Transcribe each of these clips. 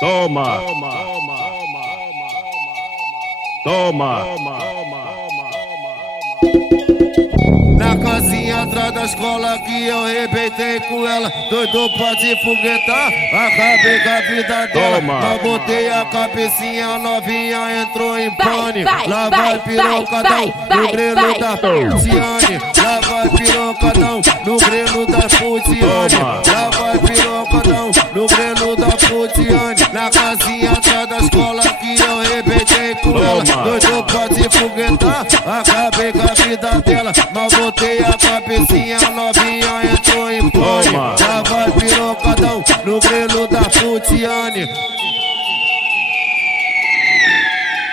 Toma, toma. Na casinha atrás da escola que eu arrebentei com ela. Doido pra se foguetar, acabei com a vida dela. Mas botei a cabecinha novinha, entrou em pane. Lá vai pirocadão no grelo da Putiane. Lá vai pirocadão no grelo da Putiane. Lá vai pirocadão no grelo da Putiane. Na casinha atrás da escola que eu arrebentei com ela. Doido pra se foguetar, acabei com a vida dela. Mas botei a cabecinha novinha, entrou em pane. Já vai pirocadão no grelo da Putiane.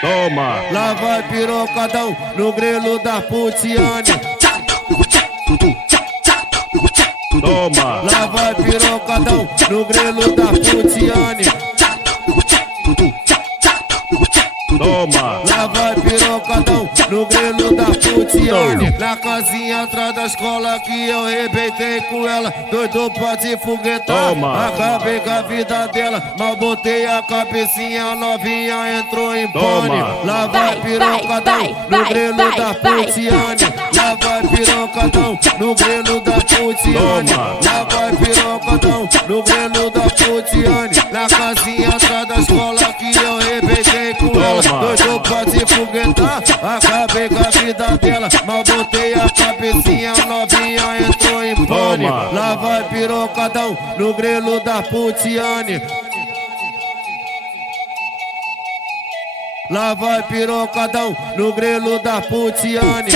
Toma, lá vai pirocadão no grelo da Putiane. Toma, lá vai pirocadão no grelo da Putiane. Toma, lá vai pirocadão no grelo da Putiane. Na casinha atrás da escola que eu arrebentei com ela. Doido pra se foguetar, acabei com a vida dela. Mas botei a cabecinha novinha, entrou em pane. Lá vai pirocadão no grelo da Putiane. Lá vai pirocadão no grelo da Putiane. Lá vai pirocadão no grelo da Putiane. Na casinha atrás da escola que eu arrebentei com ela. Doido pra se foguetar, acabei com a vida dela. Mas botei a cabecinha novinha, entrou em pane. Lá vai pirocadão no grelo da Putiane. Lá vai pirocadão no grelo da Putiane.